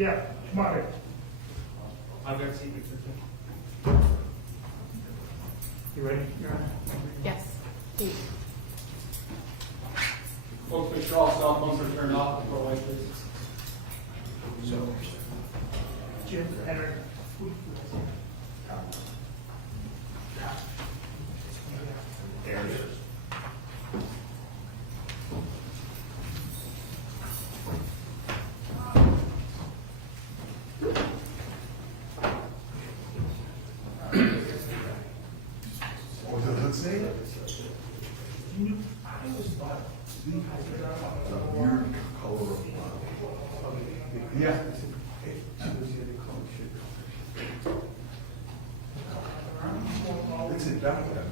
Yeah, Kamari. I've got secrets. You ready? Yes. Please. Folks, make sure all cell phones are turned off before light, please. So, Jim, Henry. Ayers. What does it say? The weird color of yeah. It's a document.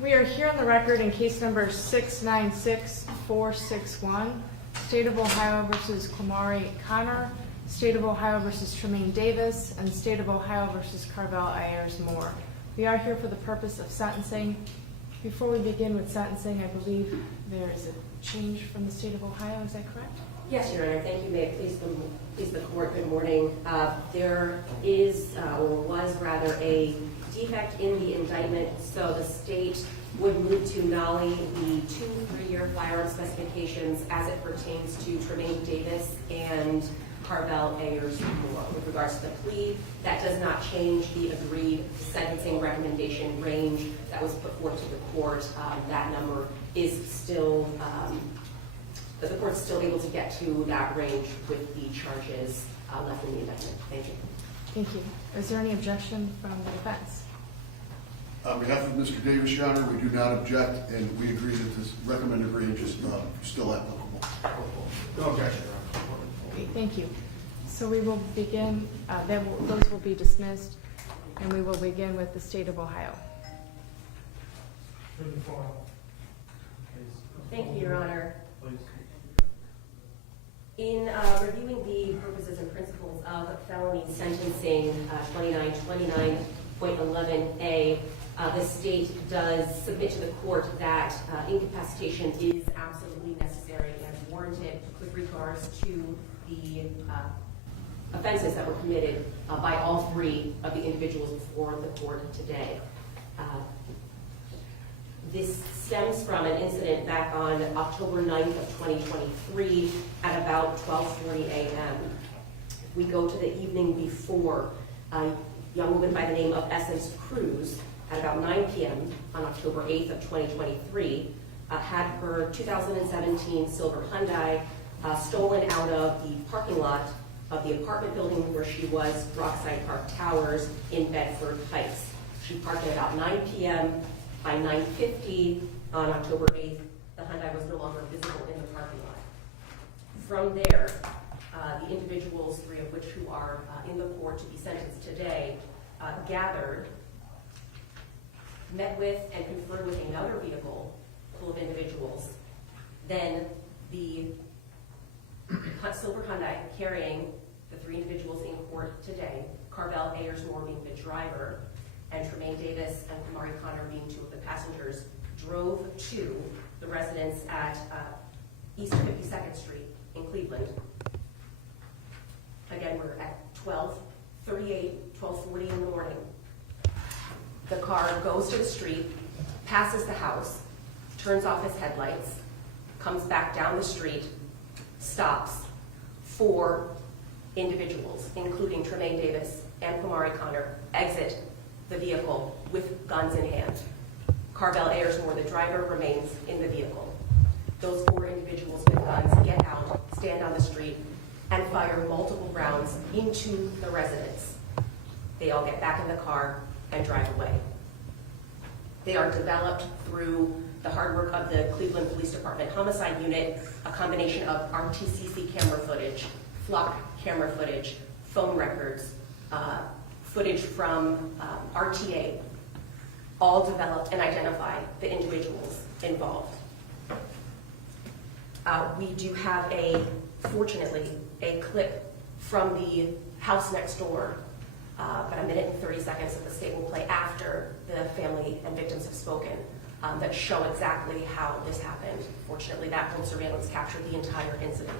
We are here on the record in case number 696461, State of Ohio versus Kamari Connor, State of Ohio versus Tremaine Davis, and State of Ohio versus Carell Ayers Moore. We are here for the purpose of sentencing. Before we begin with sentencing, I believe there is a change from the State of Ohio. Is that correct? Yes, Your Honor. Thank you. May it please the court. Good morning. There is, or was rather, a defect in the indictment, so the state would move to nolly the 2 3-year firearm specifications as it pertains to Tremaine Davis and Carell Ayers Moore. With regards to the plea, that does not change the agreed sentencing recommendation range that was put forth to the court. That number is still, the court's still able to get to that range with the charges left in the indictment. Thank you. Thank you. Is there any objection from the defense? On behalf of Mr. Davis, Your Honor, we do not object, and we agree that this recommended range is still applicable. No objection, Your Honor. Okay, thank you. So we will begin, those will be dismissed, and we will begin with the State of Ohio. Thank you, Your Honor. In reviewing the purposes and principles of felony sentencing 2929.11a, the state does submit to the court that incapacitation is absolutely necessary and warranted with regards to the offenses that were committed by all 3 of the individuals before the court today. This stems from an incident back on October 9th of 2023 at about 12:40 a.m. We go to the evening before. A young woman by the name of Essence Cruz at about 9 p.m. on October 8th of 2023 had her 2017 silver Hyundai stolen out of the parking lot of the apartment building where she was, Rockside Park Towers in Bedford Heights. She parked at about 9 p.m. By 9:50 on October 8th, the Hyundai was no longer visible in the parking lot. From there, the individuals, 3 of which who are in the court to be sentenced today, gathered, met with and conferred with another vehicle full of individuals. Then the silver Hyundai carrying the 3 individuals in court today, Carell Ayers Moore being the driver, and Tremaine Davis and Kamari Connor being 2 of the passengers, drove to the residence at East 52nd Street in Cleveland. Again, we're at 12:40 in the morning. The car goes to the street, passes the house, turns off his headlights, comes back down the street, stops. 4 individuals, including Tremaine Davis and Kamari Connor, exit the vehicle with guns in hand. Carell Ayers, the driver, remains in the vehicle. Those 4 individuals with guns get out, stand on the street, and fire multiple rounds into the residence. They all get back in the car and drive away. They are developed through the hard work of the Cleveland Police Department Homicide Unit, a combination of RTCC camera footage, flock camera footage, phone records, footage from RTA, all developed and identified the individuals involved. We do have fortunately, a clip from the house next door, about 1 minute and 30 seconds that the state will play after the family and victims have spoken, that show exactly how this happened. Fortunately, that home surveillance captured the entire incident.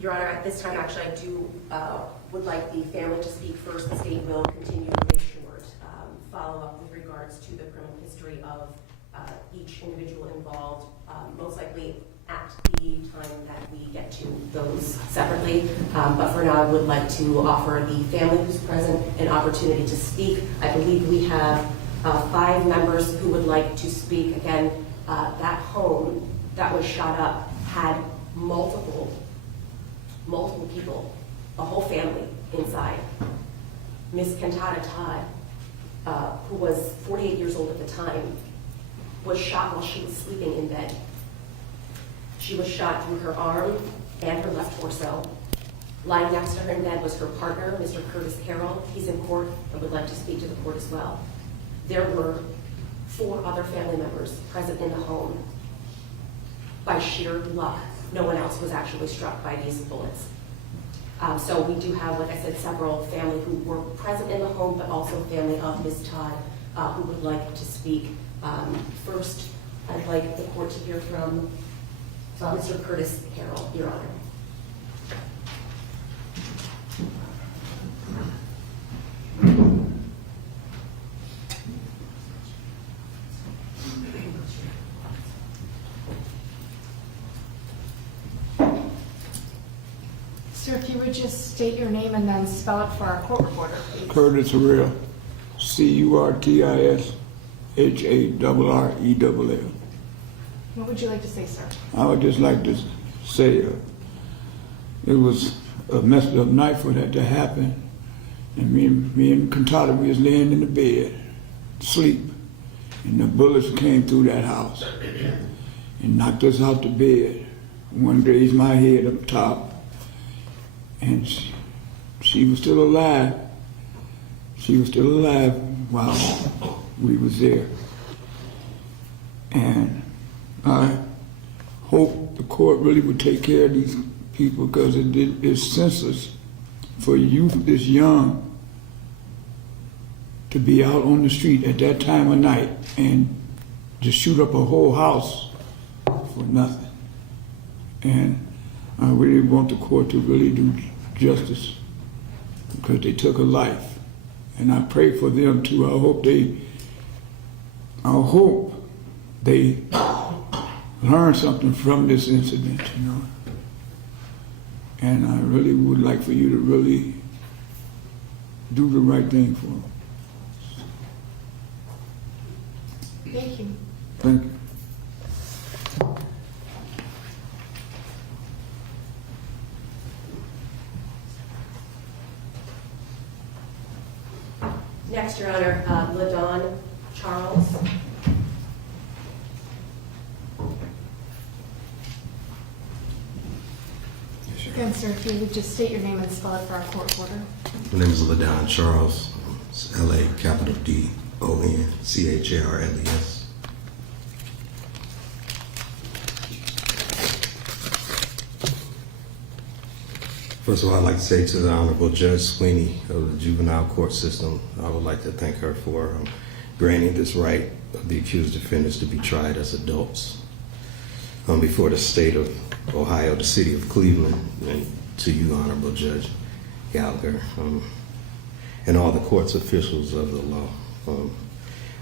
Your Honor, at this time, actually, I would like the family to speak first. The state will continue with a short follow-up with regards to the criminal history of each individual involved, most likely at the time that we get to those separately. But for now, I would like to offer the family who's present an opportunity to speak. I believe we have 5 members who would like to speak. Again, that home that was shot up had multiple people, a whole family inside. Miss Cantata Todd, who was 48 years old at the time, was shot while she was sleeping in bed. She was shot through her arm and her left torso. Lying next to her in bed was her partner, Mr. Curtis Carell. He's in court and would like to speak to the court as well. There were 4 other family members present in the home. By sheer luck, no one else was actually struck by these bullets. So we do have, like I said, several family who were present in the home, but also family of Ms. Todd who would like to speak. First, I'd like the court to hear from Mr. Curtis Carell, Your Honor. Sir, if you would just state your name and then spell it for our court reporter, please. Curtis Harrell, CURTISHARRELL. What would you like to say, sir? I would just like to say it was a messed up night for that to happen. And me and Cantata, we was laying in the bed, sleep, and the bullets came through that house and knocked us out the bed. One grazed my head up top, and she was still alive. She was still alive while we was there. And I hope the court really would take care of these people, because it's senseless for youth this young to be out on the street at that time of night and just shoot up a whole house for nothing. And I really want the court to really do justice, because they took a life. And I pray for them too. I hope they learn something from this incident, you know. And I really would like for you to really do the right thing for them. Thank you. Thank you. Next, Your Honor, LaDawn Charles. Again, sir, if you would just state your name and spell it for our court reporter. My name is LaDawn Charles. It's LaDonCharles. First of all, I'd like to say to the Honorable Judge Sweeney of the juvenile court system, I would like to thank her for granting this right of the accused defendants to be tried as adults before the state of Ohio, the city of Cleveland, and to you, Honorable Judge. Gallagher, and all the court's officials of the law.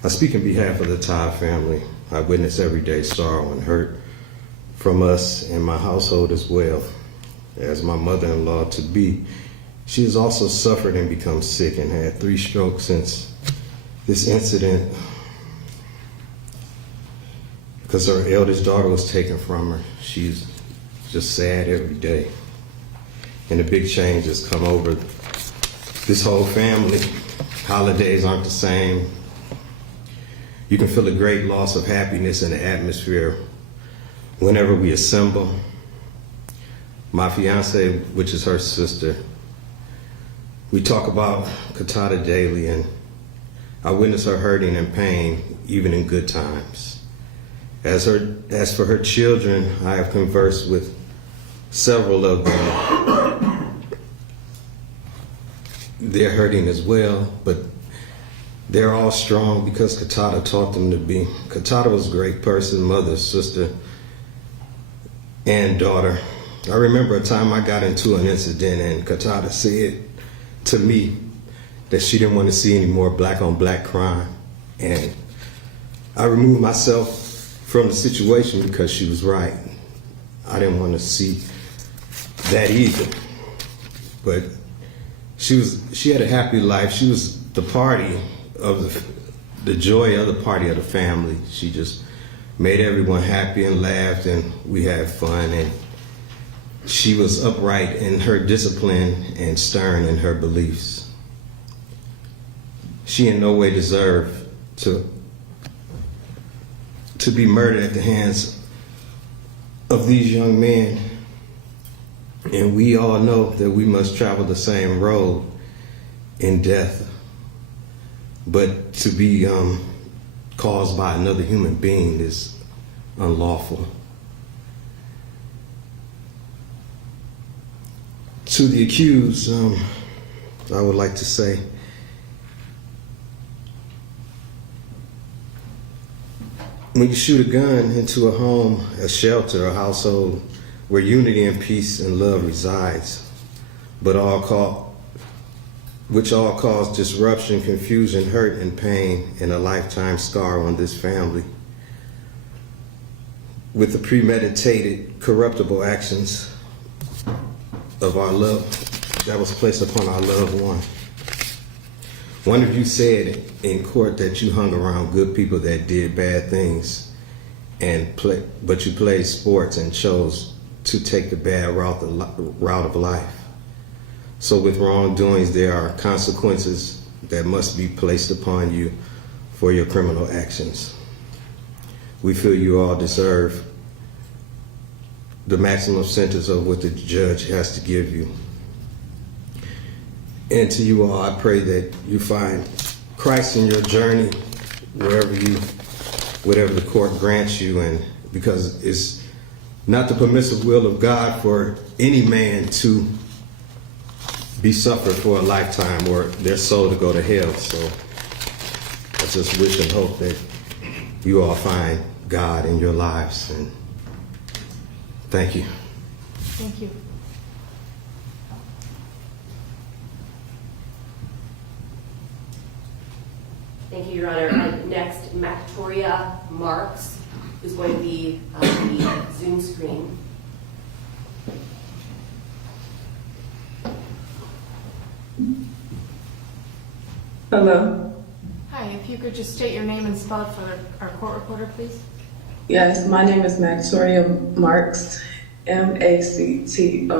I speak on behalf of the Todd family. I witness everyday sorrow and hurt from us and my household as well. As my mother-in-law to be, she has also suffered and become sick and had 3 strokes since this incident, because her eldest daughter was taken from her. She's just sad every day. And a big change has come over this whole family. Holidays aren't the same. You can feel a great loss of happiness in the atmosphere whenever we assemble. My fiance, which is her sister, we talk about Katata daily, and I witness her hurting and pain even in good times. As for her children, I have conversed with several of them. They're hurting as well, but they're all strong because Katata taught them to be. Katata was a great person, mother, sister, and daughter. I remember a time I got into an incident and Katata said to me that she didn't want to see any more black on black crime. And I removed myself from the situation because she was right. I didn't want to see that either. But she had a happy life. She was the party of the joy of the party of the family. She just made everyone happy and laughed, and we had fun. And she was upright in her discipline and stern in her beliefs. She in no way deserved to be murdered at the hands of these young men. And we all know that we must travel the same road in death. But to be caused by another human being is unlawful. To the accused, I would like to say, when you shoot a gun into a home, a shelter, a household where unity and peace and love resides, which all cause disruption, confusion, hurt, and pain, and a lifetime scar on this family, with the premeditated, corruptible actions of our love that was placed upon our loved one. One of you said in court that you hung around good people that did bad things, but you played sports and chose to take the bad route of life. So with wrongdoings, there are consequences that must be placed upon you for your criminal actions. We feel you all deserve the maximum sentence of what the judge has to give you. And to you all, I pray that you find Christ in your journey, whatever the court grants you, and because it's not the permissive will of God for any man to be suffered for a lifetime or their soul to go to hell. So I just wish and hope that you all find God in your lives, and thank you. Thank you. Thank you, Your Honor. Next, Victoria Marks, who's going to be on the Zoom screen. Hello. Hi, if you could just state your name and spell it for our court reporter, please. Yes, my name is Victoria Marks, Mactoria.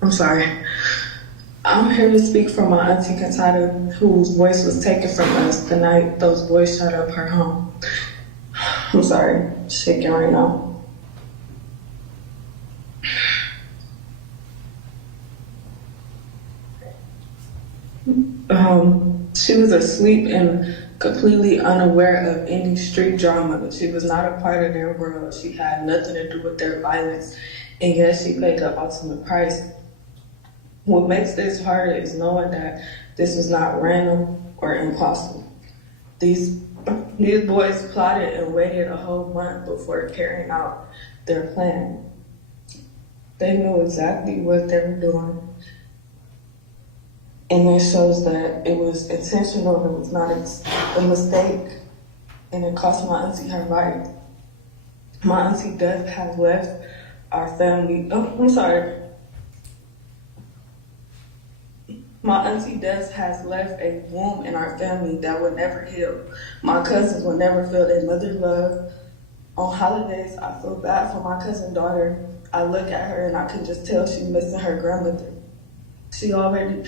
I'm sorry. I'm here to speak for my auntie Katata, whose voice was taken from us the night those boys shot up her home. I'm sorry, shaking right now. She was asleep and completely unaware of any street drama. She was not a part of their world. She had nothing to do with their violence, and yet she paid the ultimate price. What makes this harder is knowing that this was not random or impossible. These boys plotted and waited a whole month before carrying out their plan. They knew exactly what they were doing. And it shows that it was intentional, it was not a mistake, and it cost my auntie her life. My auntie Death has left our family, My auntie Death has left a wound in our family that will never heal. My cousins will never feel their mother's love. On holidays, I feel bad for my cousin daughter. I look at her and I can just tell she's missing her grandmother. She already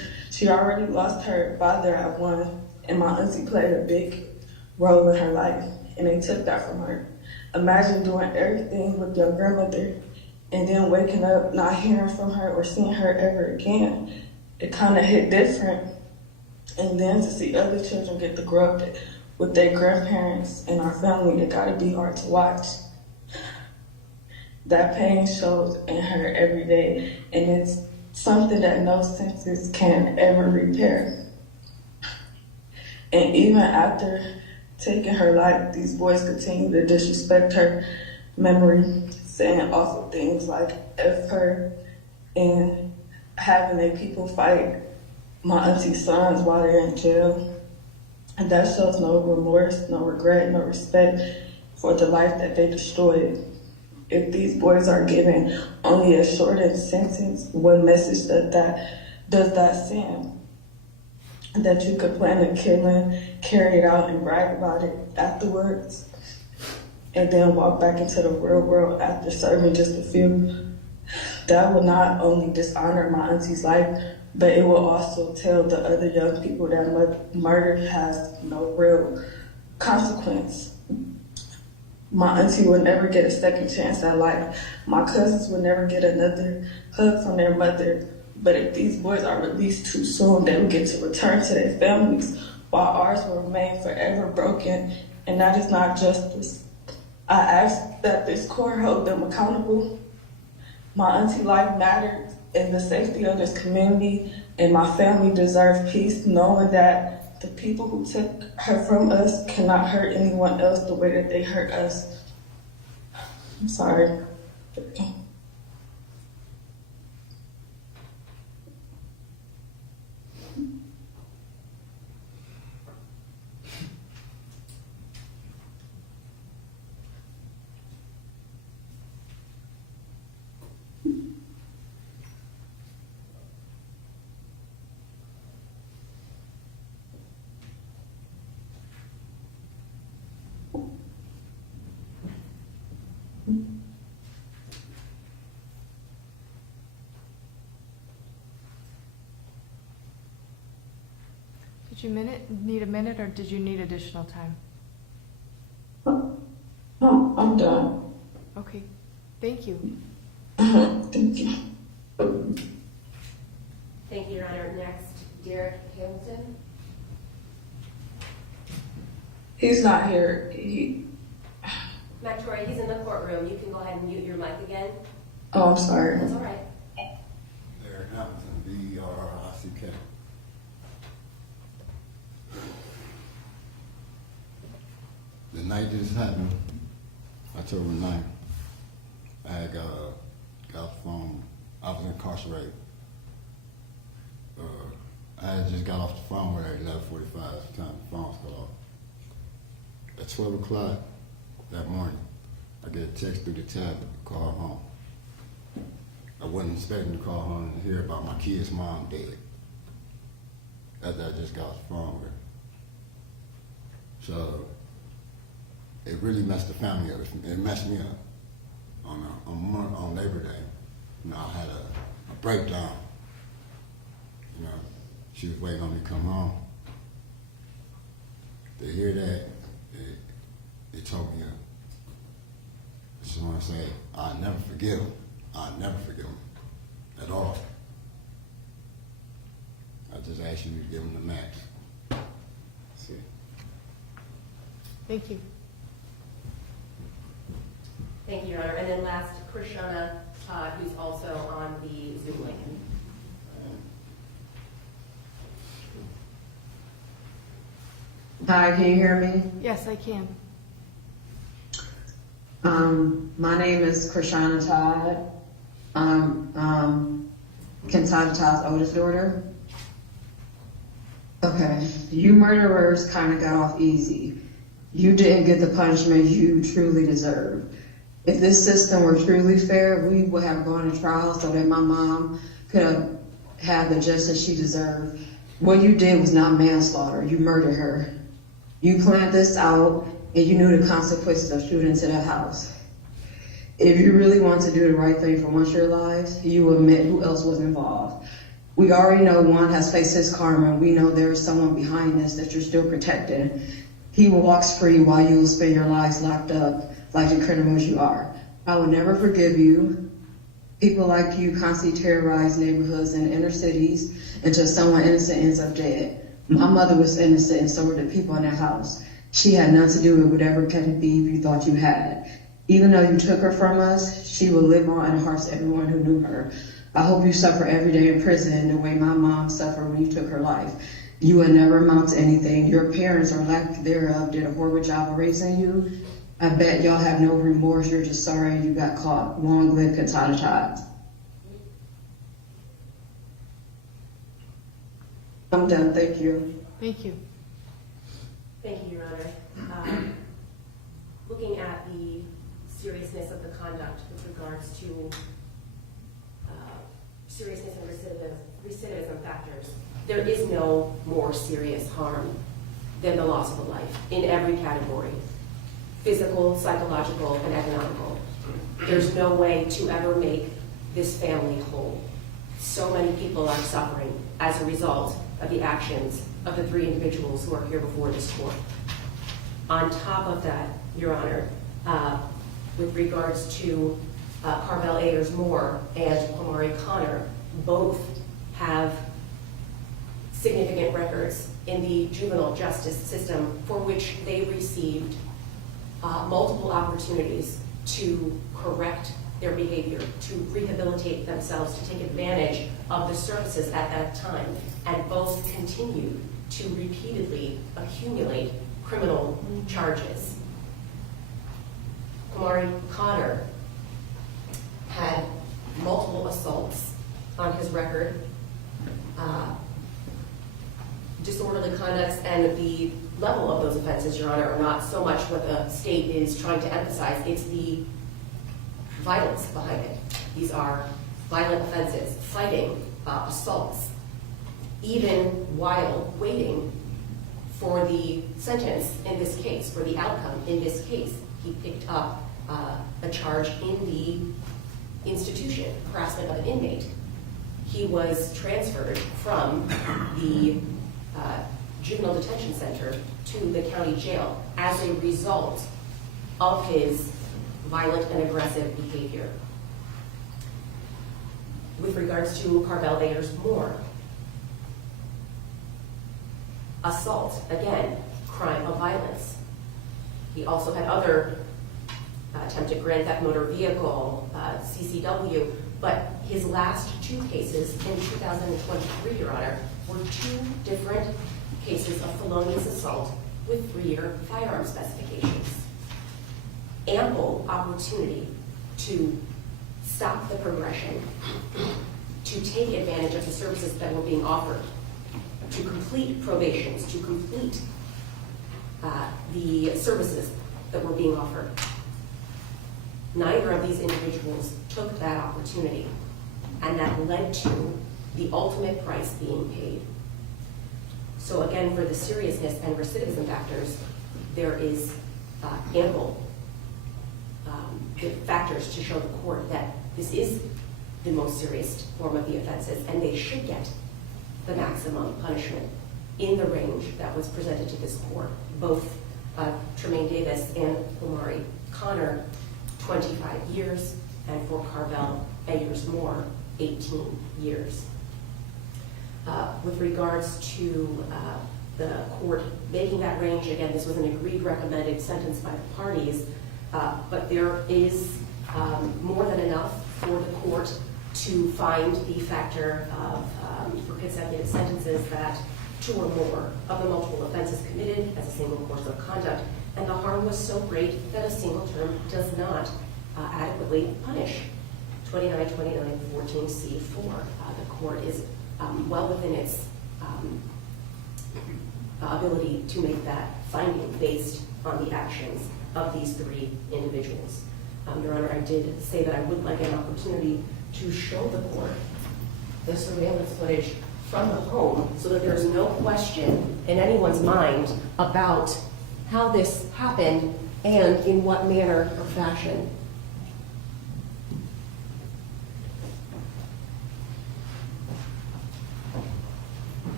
lost her father at one, and my auntie played a big role in her life, and they took that from her. Imagine doing everything with your grandmother and then waking up not hearing from her or seeing her ever again. It kind of hit different. And then to see other children get to grow up with their grandparents and our family, it gotta be hard to watch. That pain shows in her every day, and it's something that no senses can ever repair. And even after taking her life, these boys continue to disrespect her memory, saying awful things like F her, and having their people fight my auntie's sons while they're in jail. And that shows no remorse, no regret, no respect for the life that they destroyed. If these boys are given only a shortened sentence, what message does that send? That you could plan a killing, carry it out, and brag about it afterwards, and then walk back into the real world after serving just a few. That will not only dishonor my auntie's life, but it will also tell the other young people that murder has no real consequence. My auntie will never get a second chance at life. My cousins will never get another hug from their mother. But if these boys are released too soon, they will get to return to their families, while ours will remain forever broken, and that is not justice. I ask that this court hold them accountable. My auntie life matters, and the safety of this community and my family deserve peace, knowing that the people who took her from us cannot hurt anyone else the way that they hurt us. I'm sorry. Did you need a minute, or did you need additional time? I'm done. Okay, thank you. Thank you. Thank you, Your Honor. Next, Derek Hamilton. He's not here. Victoria, he's in the courtroom. You can go ahead and mute your mic again. Oh, I'm sorry. That's all right. Derek Hamilton, D-E-R-R-I-C-K. The night this happened, October 9th, I had got the phone. I was incarcerated. I had just got off the phone with her at 11:45 at the time the phone was cut off. At 12 o'clock that morning, I get a text through the tablet to call home. I wasn't expecting to call home and hear about my kid's mom dead. After I just got off the phone with her. So it really messed the family up. It messed me up. On Labor Day, I had a breakdown. She was waiting on me to come home. To hear that, it tore me up. I just want to say, I'll never forgive him. I'll never forgive him at all. I just ask you to give him the max. That's it. Thank you. Thank you, Your Honor. And then last, Krishana, who's also on the Zoom link. Hi, can you hear me? Yes, I can. My name is Krishana Todd. Kentata's oldest daughter. Okay, you murderers kind of got off easy. You didn't get the punishment you truly deserve. If this system were truly fair, we would have gone to trial so that my mom could have had the justice she deserved. What you did was not manslaughter. You murdered her. You planned this out, and you knew the consequences of shooting into that house. If you really want to do the right thing for once in your lives, you will admit who else was involved. We already know one has faced his karma, and we know there is someone behind this that you're still protecting. He walks free while you will spend your lives locked up like the criminals you are. I will never forgive you. People like you constantly terrorize neighborhoods and inner cities until someone innocent ends up dead. My mother was innocent, and so were the people in that house. She had nothing to do with whatever petty beef you thought you had. Even though you took her from us, she will live on in the hearts of everyone who knew her. I hope you suffer every day in prison the way my mom suffered when you took her life. You will never amount to anything. Your parents, or lack thereof, did a horrible job of raising you. I bet y'all have no remorse. You're just sorry you got caught. Long live Kentata. I'm done. Thank you. Thank you. Thank you, Your Honor. Looking at the seriousness of the conduct with regards to seriousness and recidivism factors, there is no more serious harm than the loss of a life in every category: physical, psychological, and economical. There's no way to ever make this family whole. So many people are suffering as a result of the actions of the three individuals who are here before this court. On top of that, Your Honor, with regards to Carell Ayers Moore and Kamari Connor, both have significant records in the juvenile justice system for which they received multiple opportunities to correct their behavior, to rehabilitate themselves, to take advantage of the services at that time, and both continued to repeatedly accumulate criminal charges. Kamari Connor had multiple assaults on his record, disorderly conducts, and the level of those offenses, Your Honor, are not so much what the state is trying to emphasize, it's the violence behind it. These are violent offenses, fighting, assaults. Even while waiting for the sentence in this case, for the outcome in this case, he picked up a charge in the institution, harassment of an inmate. He was transferred from the juvenile detention center to the county jail as a result of his violent and aggressive behavior. With regards to Carell Ayers Moore, assault, again, crime of violence. He also had other attempted grand theft motor vehicle, CCW, but his last two cases in 2023, Your Honor, were two different cases of felonious assault with 3-year firearm specifications. Ample opportunity to stop the progression, to take advantage of the services that were being offered, to complete probations, to complete the services that were being offered. Neither of these individuals took that opportunity, and that led to the ultimate price being paid. So again, for the seriousness and recidivism factors, there is ample factors to show the court that this is the most serious form of the offenses, and they should get the maximum punishment in the range that was presented to this court. Both Tremaine Davis and Kamari Connor, 25 years, and for Carell Ayers Moore, 18 years. With regards to the court making that range, again, this was an agreed recommended sentence by the parties, but there is more than enough for the court to find the factor of, for consecutive sentences, that 2 or more of the multiple offenses committed as a single course of conduct, and the harm was so great that a single term does not adequately punish 2929-14C4. The court is well within its ability to make that finding based on the actions of these three individuals. Your Honor, I did say that I would like an opportunity to show the court the surveillance footage from the home so that there's no question in anyone's mind about how this happened and in what manner or fashion.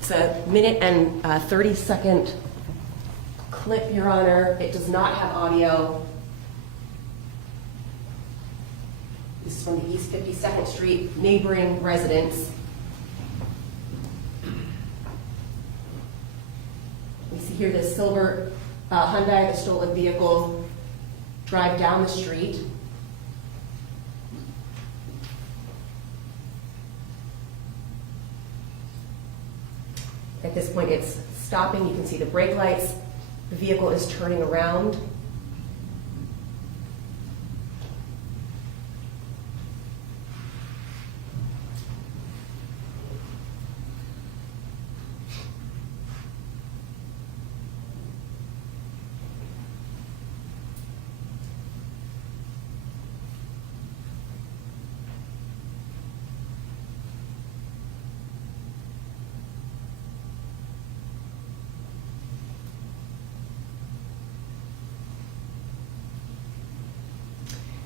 It's a minute and 30-second clip, Your Honor. It does not have audio. This is from the East 52nd Street neighboring residence. We see here this silver Hyundai, the stolen vehicle, drive down the street. At this point, it's stopping. You can see the brake lights. The vehicle is turning around.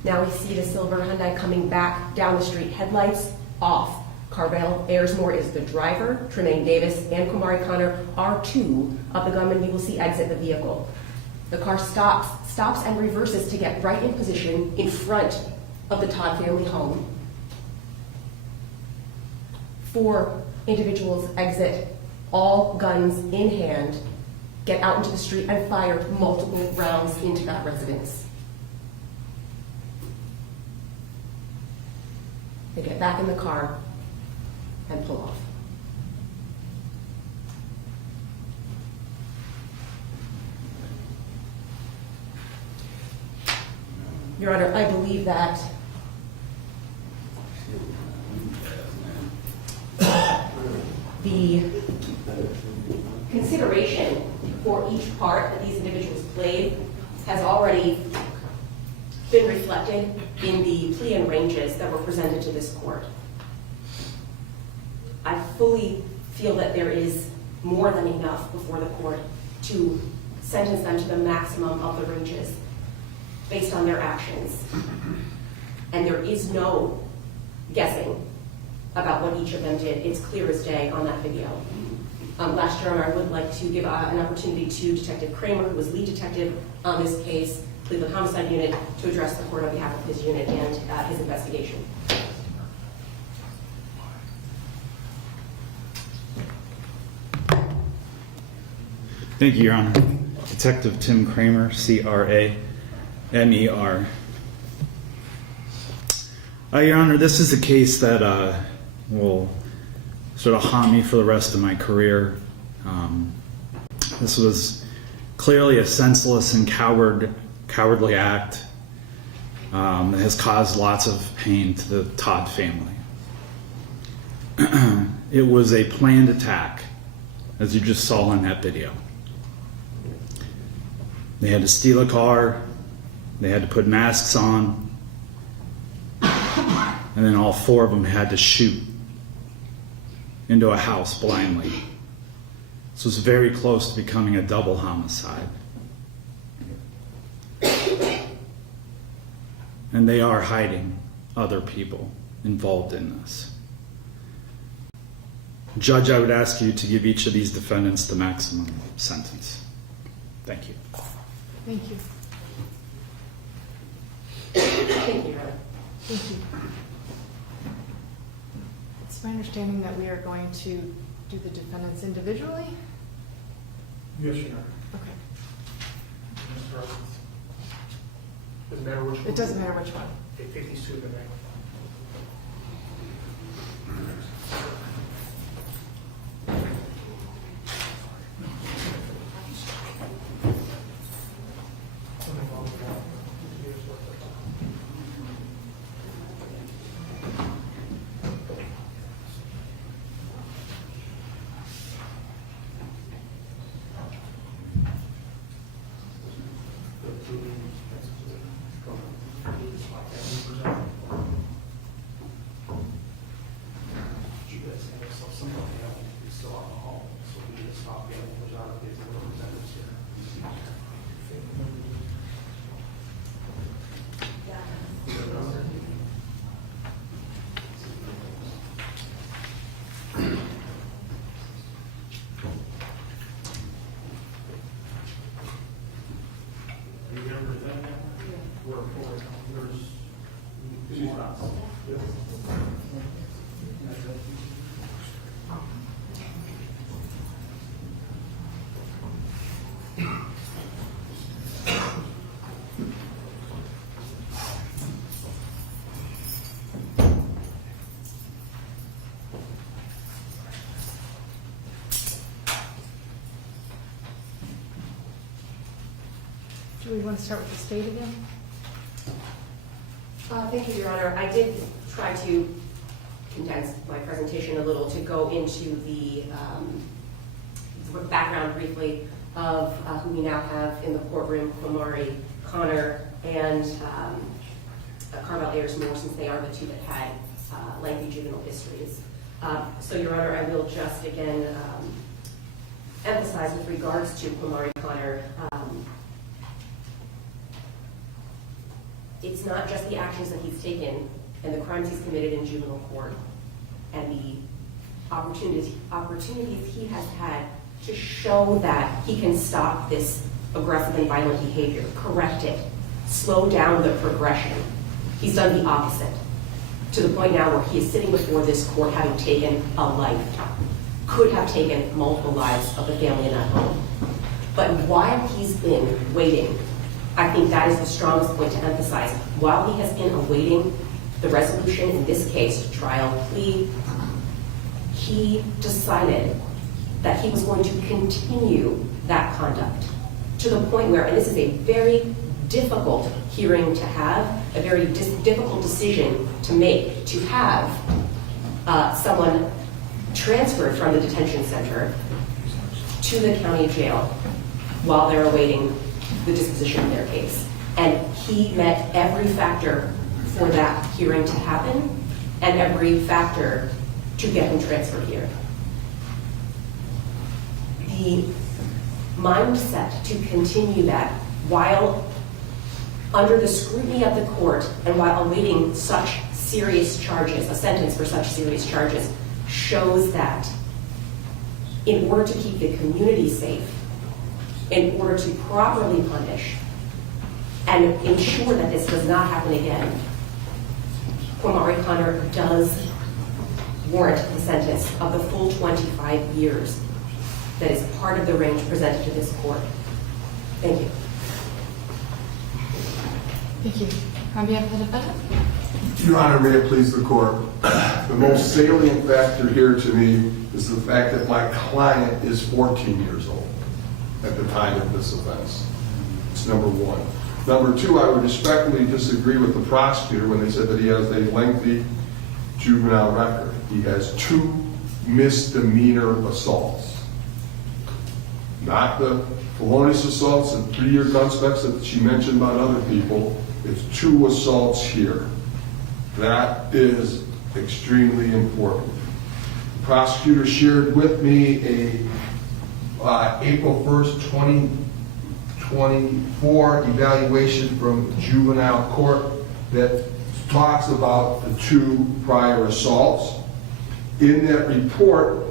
Now we see the silver Hyundai coming back down the street, headlights off. Carell, Ayers is the driver. Tremaine Davis and Kamari Connor are two of the gunmen you will see exit the vehicle. The car stops and reverses to get right in position in front of the Todd family home. Four individuals exit, all guns in hand, get out into the street and fire multiple rounds into that residence. They get back in the car and pull off. Your Honor, I believe that the consideration for each part that these individuals played has already been reflected in the plea and ranges that were presented to this court. I fully feel that there is more than enough before the court to sentence them to the maximum of the ranges based on their actions. And there is no guessing about what each of them did. It's clear as day on that video. Last year, I would like to give an opportunity to Detective Kramer, who was lead detective on this case, Cleveland Homicide Unit, to address the court on behalf of his unit and his investigation. Thank you, Your Honor. Detective Tim Kramer, C-R-A-M-E-R. Your Honor, this is a case that will sort of haunt me for the rest of my career. This was clearly a senseless and cowardly act that has caused lots of pain to the Todd family. It was a planned attack, as you just saw in that video. They had to steal a car, they had to put masks on, and then all four of them had to shoot into a house blindly. This was very close to becoming a double homicide. And they are hiding other people involved in this. Judge, I would ask you to give each of these defendants the maximum sentence. Thank you. Thank you. Thank you, Your Honor. Thank you. It's my understanding that we are going to do the defendants individually. Yes, Your Honor. Okay. Mr. Robbins. Doesn't matter which one. It doesn't matter which one. Okay, take these two to the bank. copy of it, which I'll give to the representatives here. You remember that? We're forward. There's two spots. Do we want to start with the state again? Thank you, Your Honor. I did try to condense my presentation a little to go into the background briefly of who we now have in the courtroom, Kamari Connor and Carell Ayers Moore, since they are the two that had lengthy juvenile histories. So, Your Honor, I will just again emphasize with regards to Kamari Connor, it's not just the actions that he's taken and the crimes he's committed in juvenile court and the opportunities he has had to show that he can stop this aggressive and violent behavior, correct it, slow down the progression. He's done the opposite, to the point now where he is sitting before this court having taken a life, could have taken multiple lives of the family in that home. But while he's been waiting, I think that is the strongest point to emphasize. While he has been awaiting the resolution in this case, trial, plea, he decided that he was going to continue that conduct to the point where, and this is a very difficult hearing to have, a very difficult decision to make, to have someone transferred from the detention center to the county jail while they're awaiting the disposition of their case. And he met every factor for that hearing to happen and every factor to get him transferred here. The mindset to continue that while under the scrutiny of the court and while awaiting such serious charges, a sentence for such serious charges, shows that in order to keep the community safe, in order to properly punish and ensure that this does not happen again, Kamari Connor does warrant the sentence of the full 25 years that is part of the range presented to this court. Thank you. Thank you. On behalf of the defendant? Your Honor, may it please the court. The most salient factor here to me is the fact that my client is 14 years old at the time of this offense. It's number one. Number two, I would respectfully disagree with the prosecutor when they said that he has a lengthy juvenile record. He has 2 misdemeanor assaults. Not the felonious assaults and 3-year gun specs that she mentioned about other people. It's 2 assaults here. That is extremely important. The prosecutor shared with me a April 1st, 2024 evaluation from juvenile court that talks about the 2 prior assaults. In that report,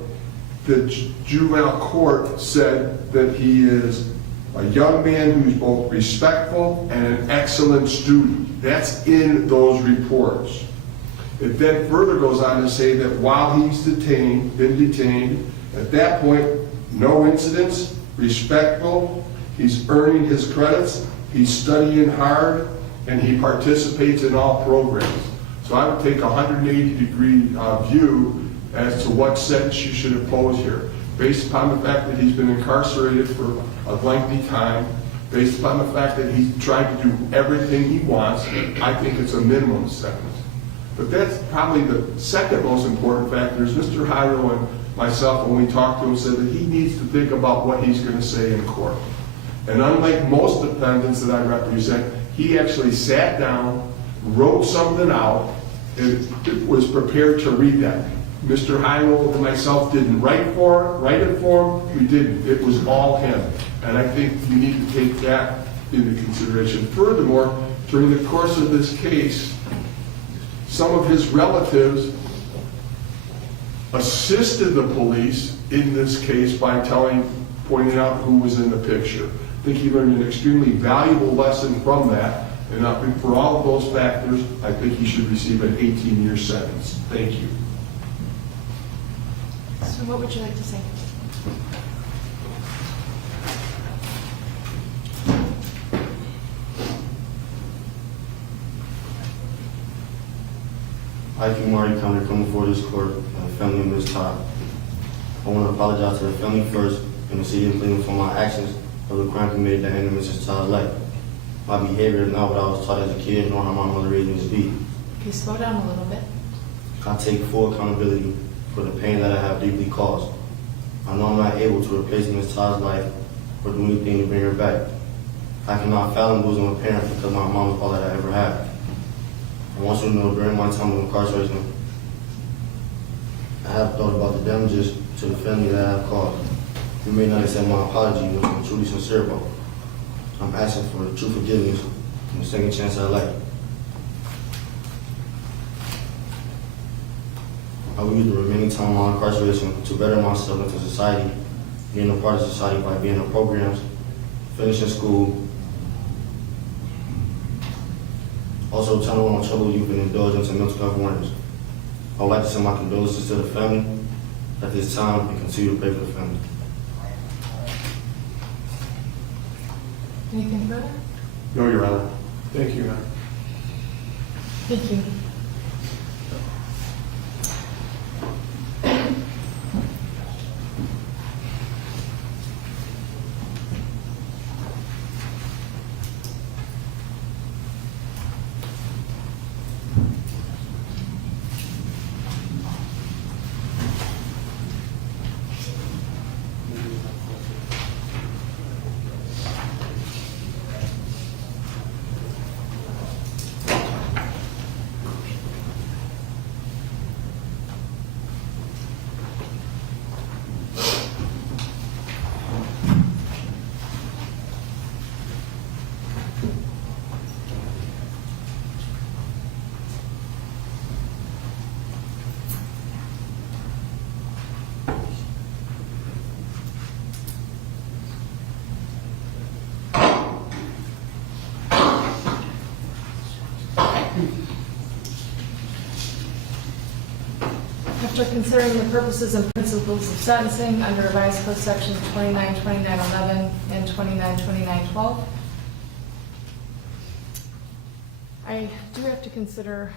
the juvenile court said that he is a young man who's both respectful and an excellent student. That's in those reports. It then further goes on to say that while he's been detained, at that point, no incidents, respectful, he's earning his credits, he's studying hard, and he participates in all programs. So I would take a 180-degree view as to what sentence you should impose here, based upon the fact that he's been incarcerated for a lengthy time, based upon the fact that he's trying to do everything he wants. I think it's a minimum sentence. But that's probably the second most important factor is Mr. Hyro and myself, when we talked to him, said that he needs to think about what he's going to say in court. And unlike most defendants that I represent, he actually sat down, wrote something out, and was prepared to read that. Mr. Hyrule and myself didn't write it for him. We didn't. It was all him. And I think you need to take that into consideration. Furthermore, during the course of this case, some of his relatives assisted the police in this case by pointing out who was in the picture. I think he learned an extremely valuable lesson from that. And I think for all of those factors, I think he should receive an 18-year sentence. Thank you. So what would you like to say? I, Kamari Connor, come before this court and the family of Ms. Todd. I want to apologize to the family first and the city of Cleveland for my actions of the crime committed that ended Mrs. Todd's life. My behavior is not what I was taught as a kid, nor how my mother raised me to be. Okay, slow down a little bit. I take full accountability for the pain that I have deeply caused. I know I'm not able to replace Ms. Todd's life or do anything to bring her back. I cannot fathom losing a parent because my mom is all that I ever had. I want you to know during my time of incarceration, I have thought about the damages to the family that I have caused. You may not accept my apology, which I'm truly sincere about. I'm asking for true forgiveness and a second chance at life. I will use the remaining time of my incarceration to better myself into society, being a part of society by being in programs, finishing school, also channel on troubled youth and indulgence in mental health awareness. I would like to send my condolences to the family at this time and continue to pray for the family. Anything further? No, Your Honor. Thank you, Your Honor. Thank you. After considering the purposes and principles of sentencing under revised code sections 292911 and 292912, I do have to consider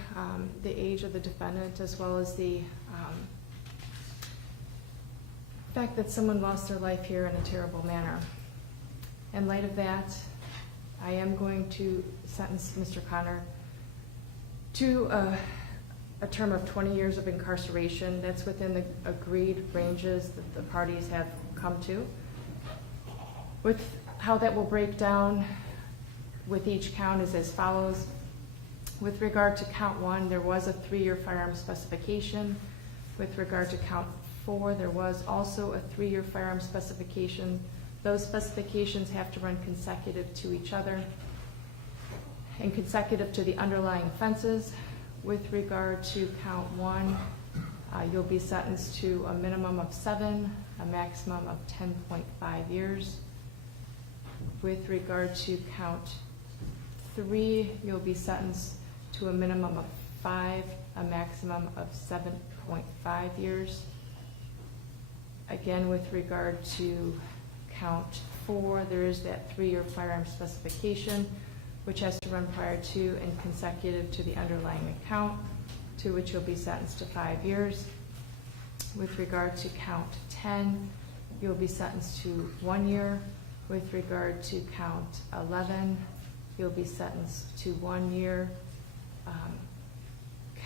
the age of the defendant as well as the fact that someone lost their life here in a terrible manner. In light of that, I am going to sentence Mr. Connor to a term of 20 years of incarceration. That's within the agreed ranges that the parties have come to. With how that will break down with each count is as follows. With regard to count 1, there was a 3-year firearm specification. With regard to count 4, there was also a 3-year firearm specification. Those specifications have to run consecutive to each other and consecutive to the underlying offenses. With regard to count 1, you'll be sentenced to a minimum of 7, a maximum of 10.5 years. With regard to count 3, you'll be sentenced to a minimum of 5, a maximum of 7.5 years. Again, with regard to count 4, there is that 3-year firearm specification, which has to run prior to and consecutive to the underlying account, to which you'll be sentenced to 5 years. With regard to count 10, you'll be sentenced to 1 year. With regard to count 11, you'll be sentenced to 1 year.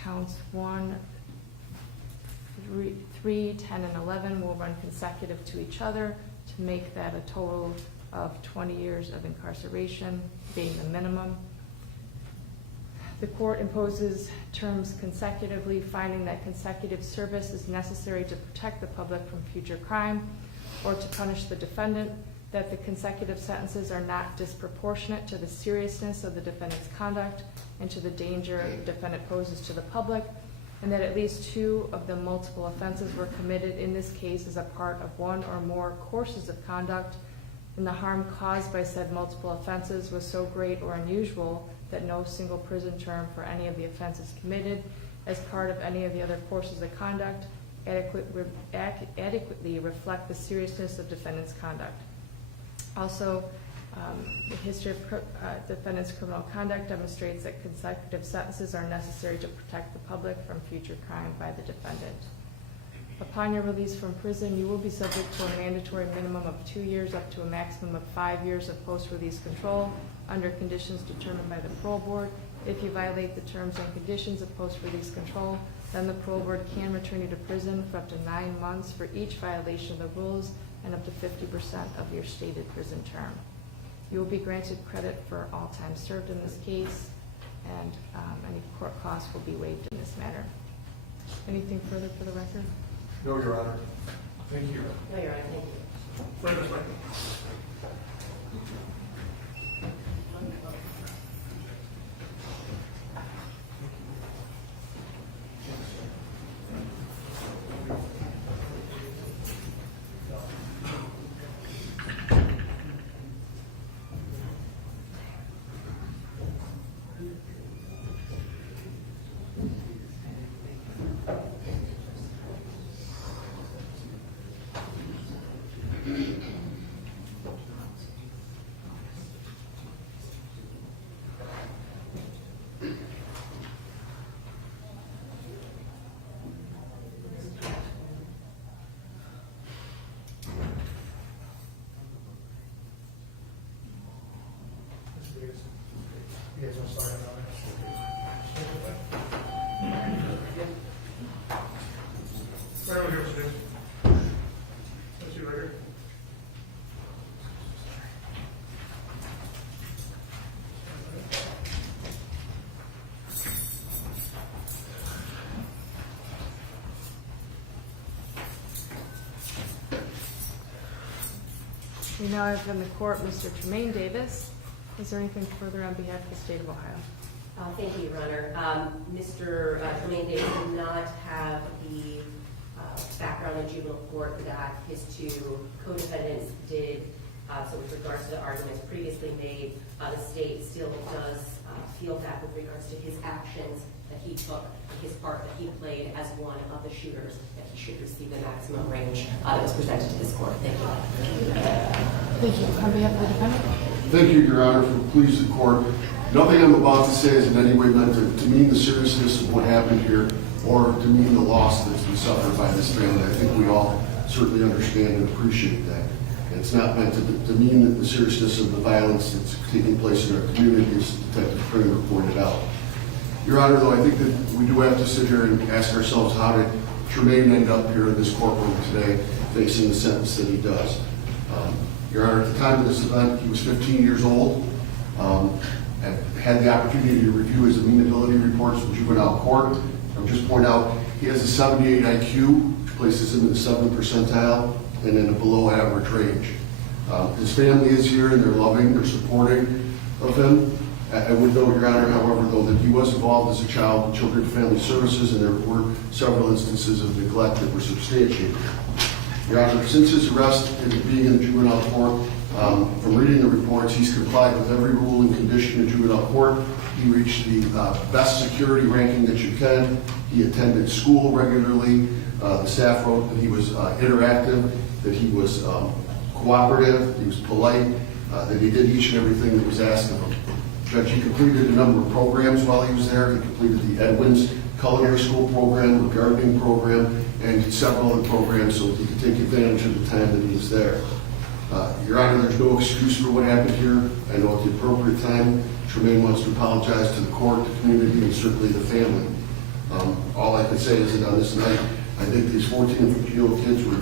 Counts 1, 3, 10, and 11 will run consecutive to each other to make that a total of 20 years of incarceration, being the minimum. The court imposes terms consecutively, finding that consecutive service is necessary to protect the public from future crime or to punish the defendant, that the consecutive sentences are not disproportionate to the seriousness of the defendant's conduct and to the danger the defendant poses to the public, and that at least 2 of the multiple offenses were committed in this case as a part of 1 or more courses of conduct, and the harm caused by said multiple offenses was so great or unusual that no single prison term for any of the offenses committed as part of any of the other courses of conduct adequately reflect the seriousness of defendant's conduct. Also, the history of defendant's criminal conduct demonstrates that consecutive sentences are necessary to protect the public from future crime by the defendant. Upon your release from prison, you will be subject to a mandatory minimum of 2 years up to a maximum of 5 years of post-release control under conditions determined by the parole board. If you violate the terms and conditions of post-release control, then the parole board can return you to prison for up to 9 months for each violation of the rules and up to 50% of your stated prison term. You will be granted credit for all time served in this case, and any court costs will be waived in this matter. Anything further for the record? No, Your Honor. Thank you. No, Your Honor, thank you. Further discussion? You guys want to start on that? Right over here, Steve. That's you right here. We now have in the court Mr. Tremaine Davis. Is there anything further on behalf of the state of Ohio? Thank you, Your Honor. Mr. Tremaine Davis did not have the background in juvenile court that his 2 co-defendants did. So with regards to the arguments previously made, the state still does feel that with regards to his actions that he took, his part that he played as one of the shooters, that he should receive the maximum range that was presented to this court. Thank you. Thank you. On behalf of the defendant? Thank you, Your Honor, for please the court. Nothing I'm about to say is in any way meant to mean the seriousness of what happened here or to mean the loss that's been suffered by this family. I think we all certainly understand and appreciate that. And it's not meant to mean the seriousness of the violence that's taking place in our community, as Detective Kramer pointed out. Your Honor, though, I think that we do have to sit here and ask ourselves, how did Tremaine end up here in this courtroom today facing the sentence that he does? Your Honor, at the time of this event, he was 15 years old, and had the opportunity to review his amenability reports from juvenile court. I'll just point out, he has a 78 IQ, places him in the 7th percentile, and in a below average range. His family is here, and they're loving, they're supporting of him. I would note, Your Honor, however, though, that he was involved as a child with Children and Family Services, and there were several instances of neglect that were substantiated. Your Honor, since his arrest and being in the juvenile court, from reading the reports, he's complied with every rule and condition in juvenile court. He reached the best security ranking that you can. He attended school regularly. The staff wrote that he was interactive, that he was cooperative, he was polite, that he did each and everything that was asked of him. Judge, he completed a number of programs while he was there. He completed the Edwin's Culinary School program, the gardening program, and several other programs so that he could take advantage of the time that he was there. Your Honor, there's no excuse for what happened here. I know at the appropriate time, Tremaine wants to apologize to the court, the community, and certainly the family. All I can say is that on this night, I think these 14 and 15-year-old kids were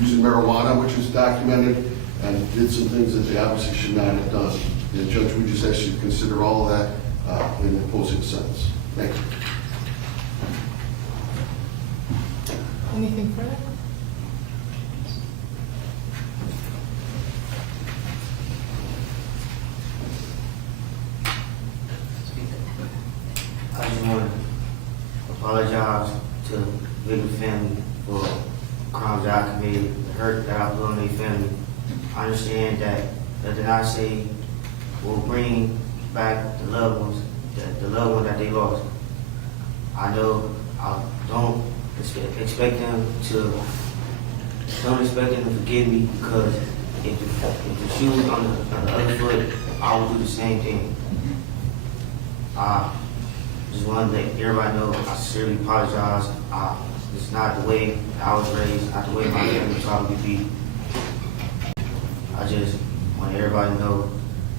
using marijuana, which was documented, and did some things that they obviously should not have done. And Judge, we just ask you to consider all of that in imposing a sentence. Thank you. Anything further? I just want to apologize to the victim family for crimes that I committed, the hurt that I put on their family. I understand that the deny say will bring back the loved ones, the loved one that they lost. I know I don't expect them to forgive me, because if the shoe was on the other foot, I would do the same thing. I just want to let everybody know I sincerely apologize. It's not the way I was raised, not the way my family taught me to be. I just want everybody to know,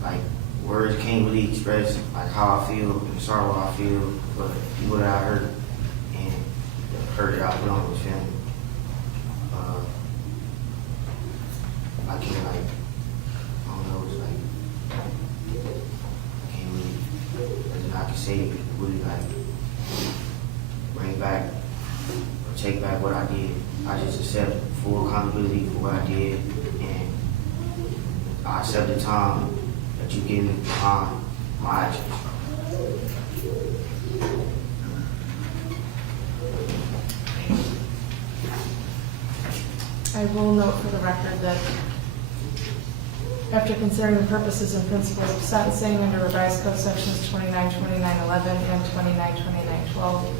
like, words can't really express like how I feel and the sorrow I feel for the people that I hurt and the hurt that I put on his family. I can't, like, I don't know, it's like, I can't really, nothing I can say really, like, bring back or take back what I did. I just accept full accountability for what I did, and I accept the time that you give me behind my actions. I will note for the record that after considering the purposes and principles of sentencing under revised code sections 292911 and 292912,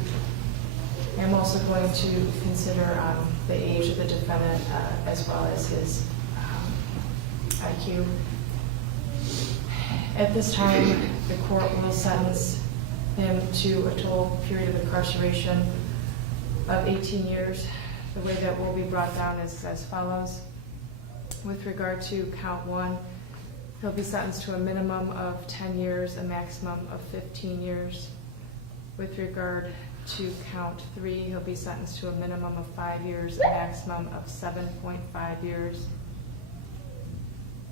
I'm also going to consider the age of the defendant as well as his IQ. At this time, the court will sentence him to a total period of incarceration of 18 years. The way that will be brought down is as follows. With regard to count 1, he'll be sentenced to a minimum of 10 years, a maximum of 15 years. With regard to count 3, he'll be sentenced to a minimum of 5 years, a maximum of 7.5 years.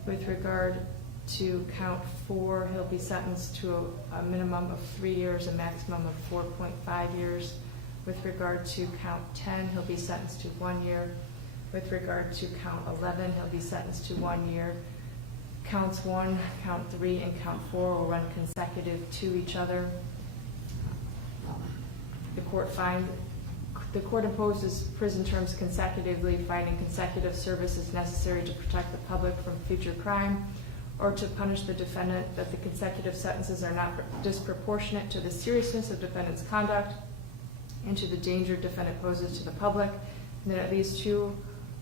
With regard to count 4, he'll be sentenced to a minimum of 3 years, a maximum of 4.5 years. With regard to count 10, he'll be sentenced to 1 year. With regard to count 11, he'll be sentenced to 1 year. Counts 1, count 3, and count 4 will run consecutive to each other. The court imposes prison terms consecutively, finding consecutive service is necessary to protect the public from future crime or to punish the defendant, that the consecutive sentences are not disproportionate to the seriousness of defendant's conduct and to the danger defendant poses to the public, and that at least 2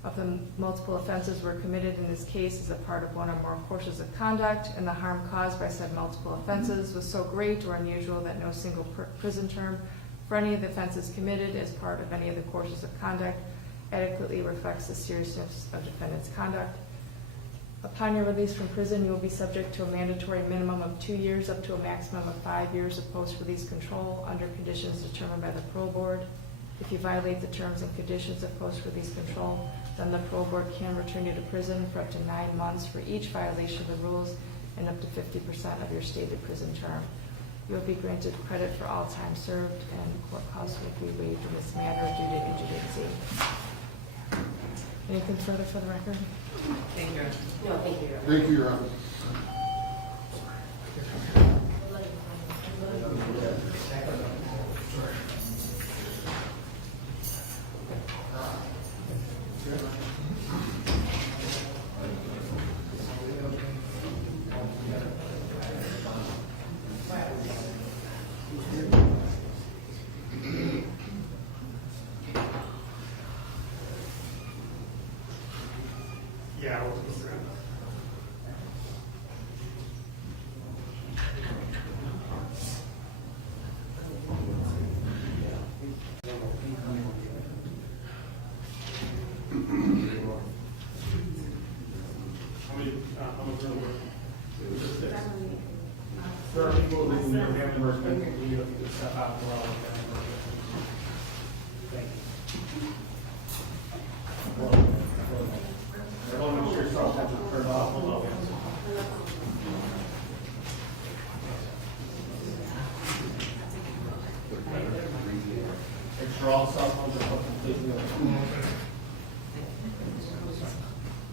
of the multiple offenses were committed in this case as a part of 1 or more courses of conduct, and the harm caused by said multiple offenses was so great or unusual that no single prison term for any of the offenses committed as part of any of the courses of conduct adequately reflects the seriousness of defendant's conduct. Upon your release from prison, you will be subject to a mandatory minimum of 2 years up to a maximum of 5 years of post-release control under conditions determined by the parole board. If you violate the terms and conditions of post-release control, then the parole board can return you to prison for up to 9 months for each violation of the rules and up to 50% of your stated prison term. You will be granted credit for all time served, and court costs will be waived in this matter due to indigency. Anything further for the record? Thank you. No, thank you. Thank you, Your Honor. Yeah, we'll go through it. How much room? There are people who never have the first thing, you have to step out for all of them. Thank you. Everyone make sure your cell phones are turned off below.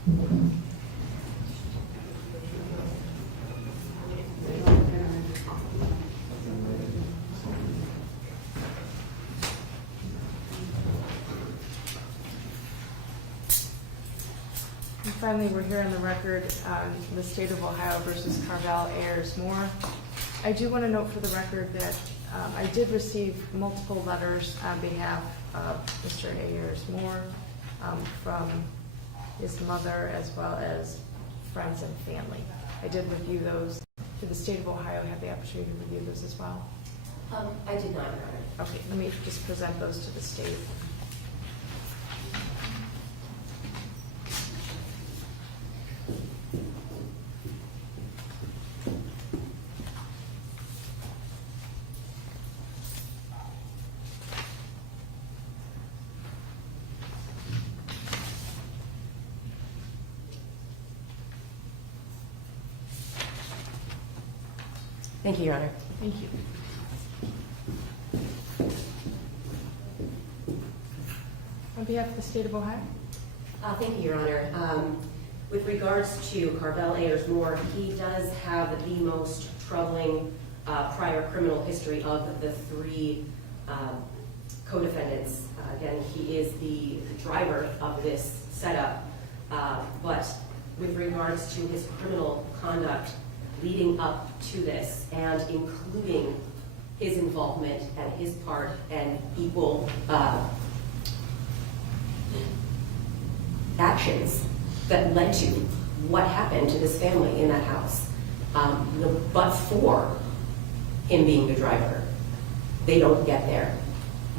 And finally, we're here on the record, the State of Ohio versus Carell, Ayers, Moore. I do want to note for the record that I did receive multiple letters on behalf of Mr. Ayers, Moore, from his mother as well as friends and family. I did review those. Did the State of Ohio have the opportunity to review those as well? I did not, Your Honor. Okay, let me just present those to the state. Thank you, Your Honor. Thank you. On behalf of the State of Ohio? Thank you, Your Honor. With regards to Carell Ayers Moore, he does have the most troubling prior criminal history of the three co-defendants. Again, he is the driver of this setup, but with regards to his criminal conduct leading up to this and including his involvement and his part and equal actions that led to what happened to this family in that house. But for him being the driver, they don't get there.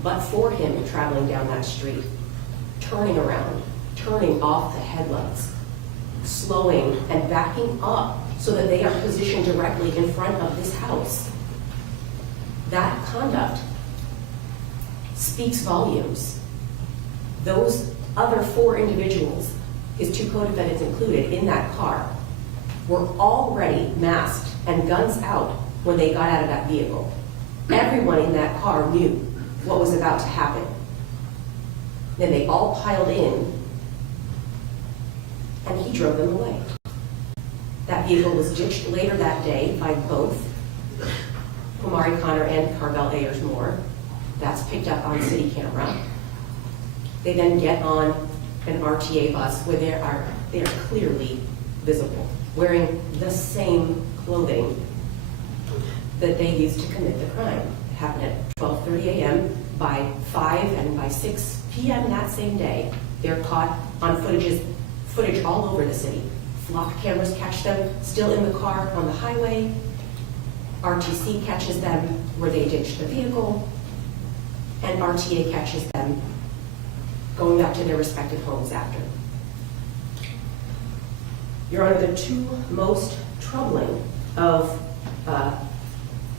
But for him traveling down that street, turning around, turning off the headlights, slowing and backing up so that they are positioned directly in front of this house, that conduct speaks volumes. Those other four individuals, his two co-defendants included, in that car, were already masked and guns out when they got out of that vehicle. Everyone in that car knew what was about to happen. Then they all piled in, and he drove them away. That vehicle was ditched later that day by both Kamari Connor and Carell Ayers Moore. That's picked up on city camera. They then get on an RTA bus where they are clearly visible, wearing the same clothing that they used to commit the crime. It happened at 12:30 a.m. By 5 and by 6 p.m. that same day, they're caught on footage all over the city. Flock cameras catch them still in the car on the highway. RTC catches them where they ditched the vehicle, and RTA catches them going back to their respective homes after. Your Honor, the two most troubling of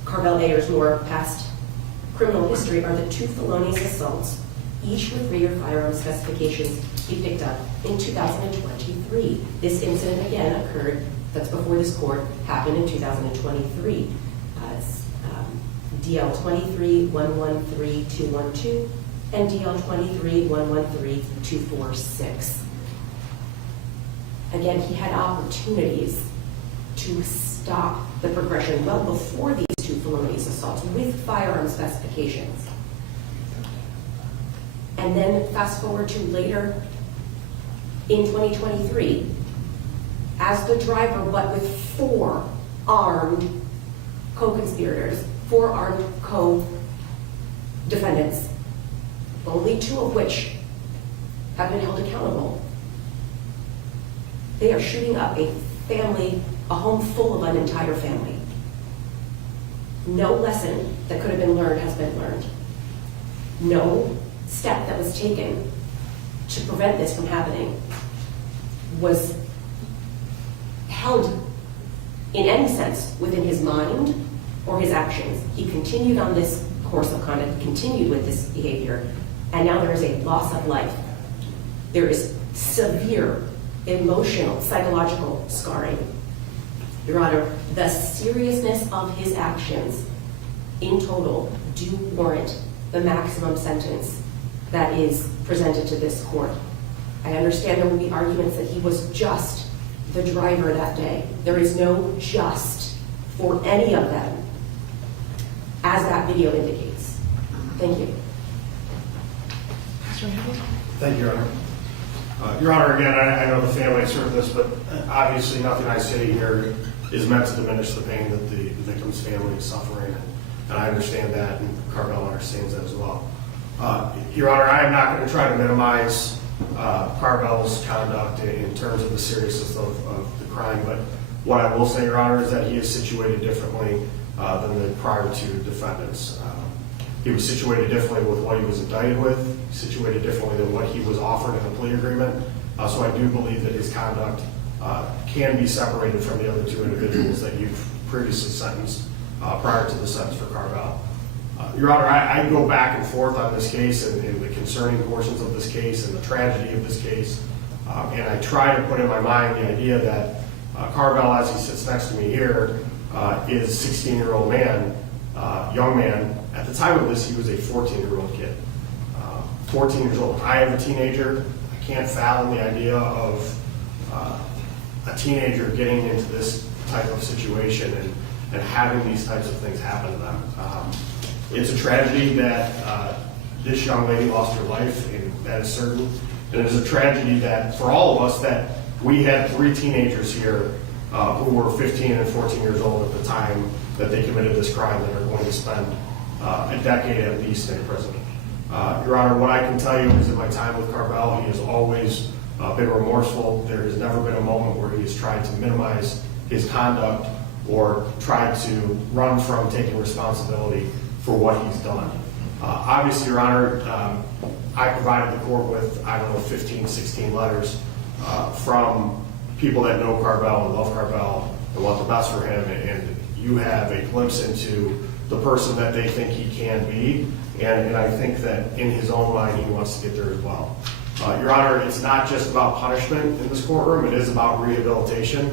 Carell Ayers Moore past criminal history are the two felonious assaults, each with rear firearm specifications he picked up in 2023. This incident again occurred, that's before this court, happened in 2023. DL 23-113-212 and DL 23-113-246. Again, he had opportunities to stop the progression well before these two felonious assaults with firearm specifications. And then fast forward to later in 2023, as the driver, but with four armed co-conspirators, four armed co-defendants, only two of which have been held accountable. They are shooting up a family, a home full of an entire family. No lesson that could have been learned has been learned. No step that was taken to prevent this from happening was held in any sense within his mind or his actions. He continued on this course of conduct, continued with this behavior, and now there is a loss of life. There is severe emotional, psychological scarring. Your Honor, the seriousness of his actions in total do warrant the maximum sentence that is presented to this court. I understand there will be arguments that he was just the driver that day. There is no just for any of them, as that video indicates. Thank you. Mr. Henry? Thank you, Your Honor. Your Honor, again, I know the family has heard this, but obviously nothing I say here is meant to diminish the pain that the victim's family is suffering, and I understand that, and Carell understands that as well. Your Honor, I am not going to try to minimize Carell's conduct in terms of the seriousness of the crime, but what I will say, Your Honor, is that he is situated differently than the prior two defendants. He was situated differently with what he was indicted with, situated differently than what he was offered in the plea agreement. So I do believe that his conduct can be separated from the other two individuals that you've previously sentenced prior to the sentence for Carell. Your Honor, I go back and forth on this case and the concerning portions of this case and the tragedy of this case. And I try to put in my mind the idea that Carell, as he sits next to me here, is a 16-year-old man, young man. At the time of this, he was a 14-year-old kid. 14 years old. I am a teenager. I can't fathom the idea of a teenager getting into this type of situation and having these types of things happen to them. It's a tragedy that this young lady lost her life, and that is certain. And it is a tragedy that, for all of us, that we had 3 teenagers here who were 15 and 14 years old at the time that they committed this crime that are going to spend a decade at least in prison. Your Honor, what I can tell you is in my time with Carell, he has always been remorseful. There has never been a moment where he has tried to minimize his conduct or tried to run from taking responsibility for what he's done. Obviously, Your Honor, I provided the court with, 15, 16 letters from people that know Carell and love Carell and want the best for him, and you have a glimpse into the person that they think he can be, and I think that in his own mind he wants to get there as well. Your Honor, it's not just about punishment in this courtroom, it is about rehabilitation,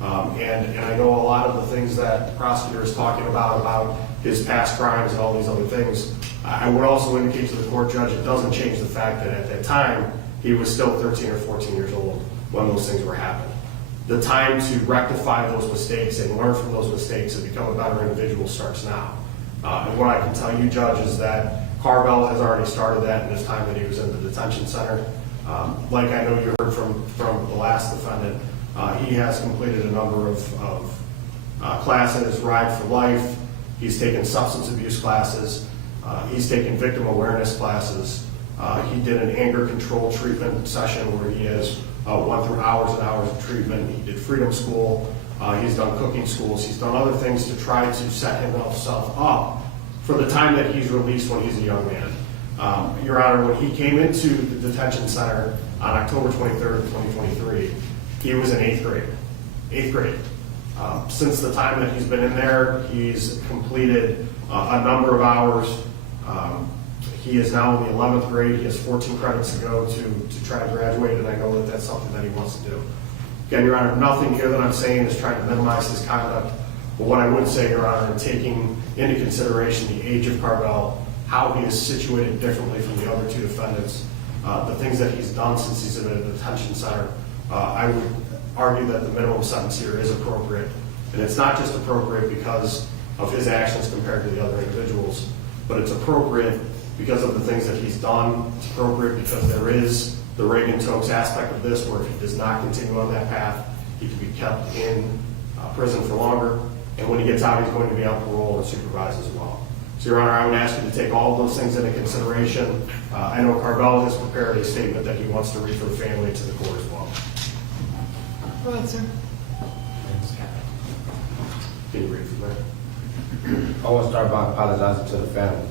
and I know a lot of the things that the prosecutor is talking about his past crimes and all these other things. I would also indicate to the court judge it doesn't change the fact that at that time he was still 13 or 14 years old when those things were happening. The time to rectify those mistakes and learn from those mistakes and become a better individual starts now. And what I can tell you, Judge, is that Carell has already started that in his time that he was in the detention center. Like I know you heard from the last defendant, he has completed a number of classes, Ride for Life. He's taken substance abuse classes. He's taken victim awareness classes. He did an anger control treatment session where he has went through hours and hours of treatment. He did freedom school. He's done cooking schools. He's done other things to try to set himself up for the time that he's released when he's a young man. Your Honor, when he came into the detention center on October 23rd, 2023, he was in 8th grade. 8th grade. Since the time that he's been in there, he's completed a number of hours. He is now in the 11th grade. He has 14 credits to go to try to graduate, and I know that that's something that he wants to do. Again, Your Honor, nothing here that I'm saying is trying to minimize his conduct. But what I would say, Your Honor, in taking into consideration the age of Carell, how he is situated differently from the other two defendants, the things that he's done since he's in a detention center, I would argue that the minimum sentence here is appropriate. And it's not just appropriate because of his actions compared to the other individuals, but it's appropriate because of the things that he's done. It's appropriate because there is the Reagan-Tokes aspect of this, where if he does not continue on that path, he could be kept in prison for longer. And when he gets out, he's going to be on parole and supervised as well. So, Your Honor, I would ask you to take all of those things into consideration. I know Carell has prepared a statement that he wants to read for the family and to the court as well. Go ahead, sir. Can you read from there? I want to start by apologizing to the family.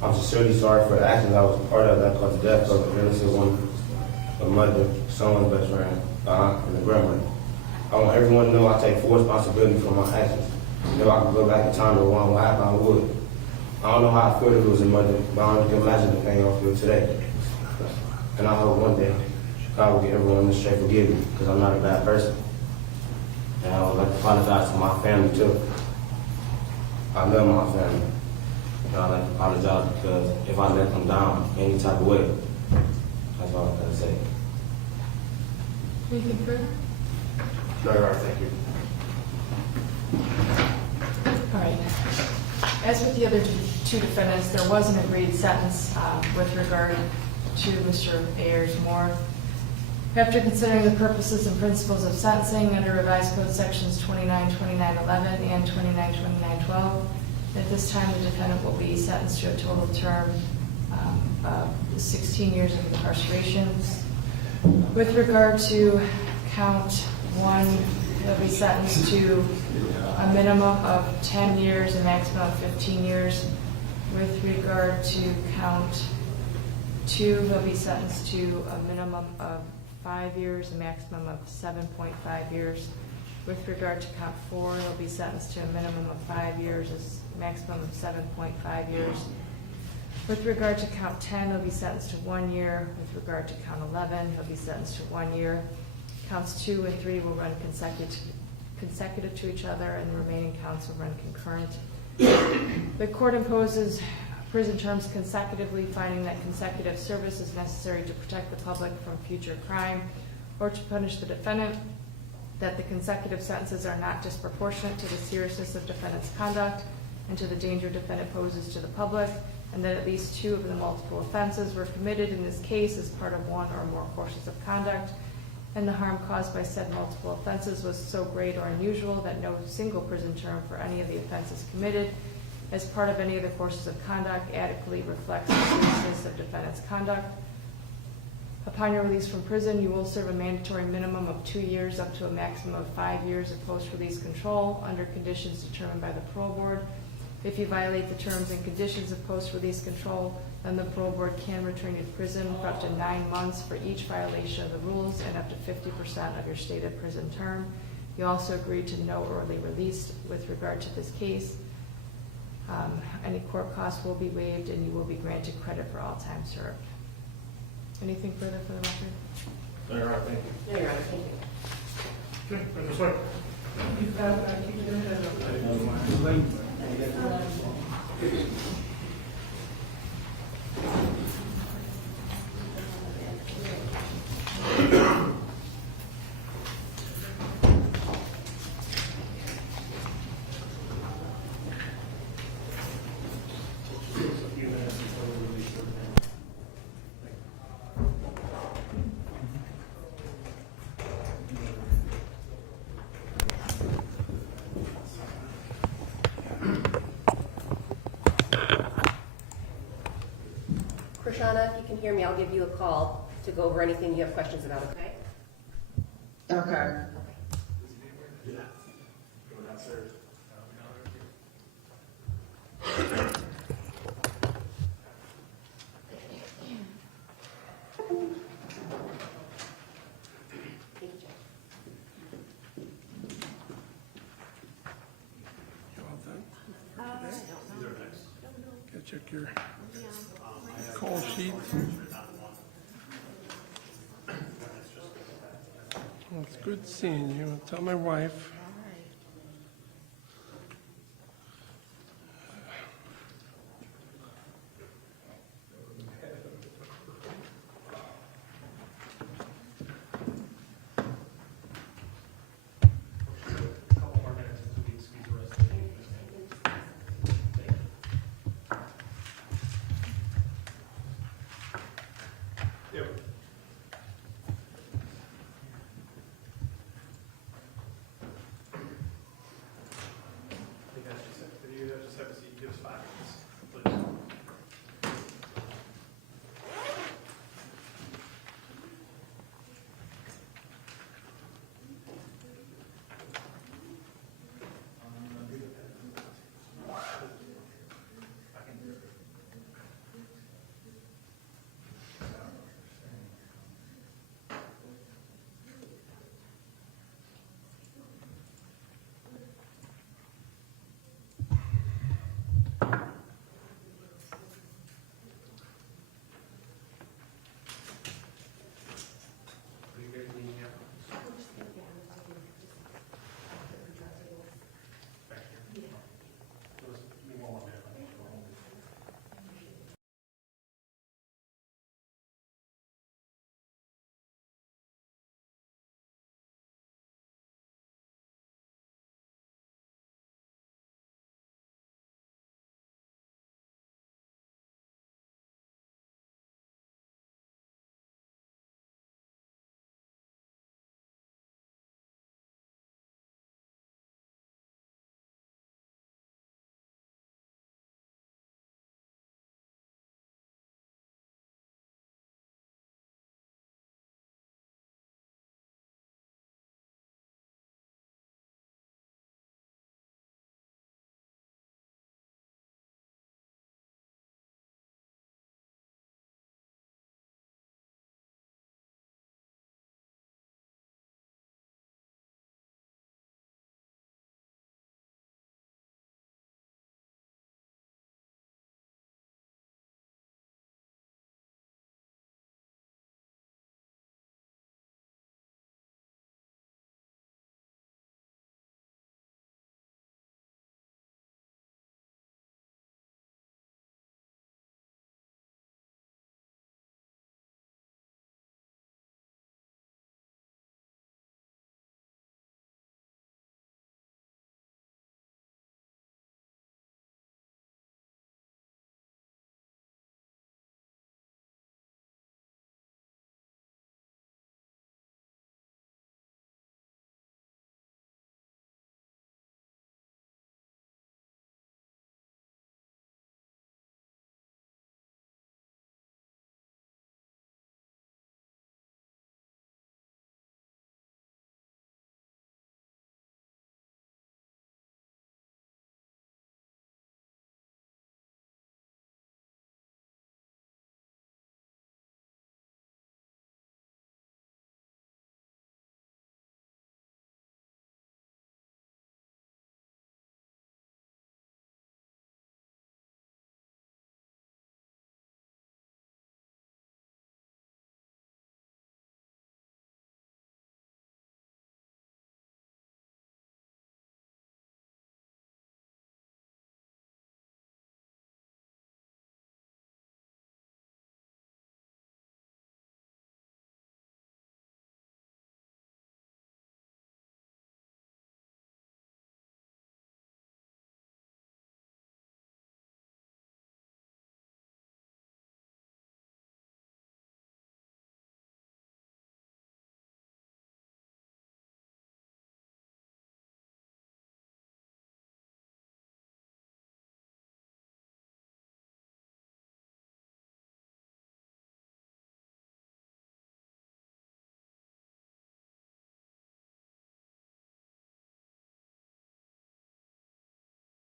I'm sincerely sorry for the actions I was a part of that caused the death of an innocent woman, a mother, someone's best friend, aunt, and a grandmother. I want everyone to know I take full responsibility for my actions. If I could go back in time to rewind what happened, I would. I don't know how I feel to lose a mother, but I only can imagine the pain I feel today. And I hope one day God will get everyone in this straight forgive me, because I'm not a bad person. And I would like to apologize to my family too. I love my family. And I'd like to apologize because if I let them down any type of way, that's all I gotta say. Anything further? No, Your Honor, thank you. All right. As with the other two defendants, there was an agreed sentence with regard to Mr. Ayers Moore. After considering the purposes and principles of sentencing under Revised Code Sections 292911 and 292912, at this time the defendant will be sentenced to a total term of 16 years of incarceration. With regard to count one, he'll be sentenced to a minimum of 10 years, a maximum of 15 years. With regard to count two, he'll be sentenced to a minimum of 5 years, a maximum of 7.5 years. With regard to count four, he'll be sentenced to a minimum of 5 years, a maximum of 7.5 years. With regard to count 10, he'll be sentenced to 1 year. With regard to count 11, he'll be sentenced to 1 year. Counts 2 and 3 will run consecutive to each other, and the remaining counts will run concurrent. The court imposes prison terms consecutively, finding that consecutive service is necessary to protect the public from future crime or to punish the defendant, that the consecutive sentences are not disproportionate to the seriousness of defendant's conduct and to the danger defendant poses to the public, and that at least 2 of the multiple offenses were committed in this case as part of 1 or more courses of conduct, and the harm caused by said multiple offenses was so great or unusual that no single prison term for any of the offenses committed as part of any of the courses of conduct adequately reflects the seriousness of defendant's conduct. Upon your release from prison, you will serve a mandatory minimum of 2 years up to a maximum of 5 years of post-release control under conditions determined by the parole board. If you violate the terms and conditions of post-release control, then the parole board can return you to prison for up to 9 months for each violation of the rules and up to 50% of your stated prison term. You also agreed to no early release with regard to this case. Any court costs will be waived and you will be granted credit for all time served. Anything further for the record? No, Your Honor, thank you. No, Your Honor, thank you. Okay, this way. Krishana, if you can hear me, I'll give you a call to go over anything you have questions about, okay? Okay. Check your call sheet. Well, it's good seeing you. Tell my wife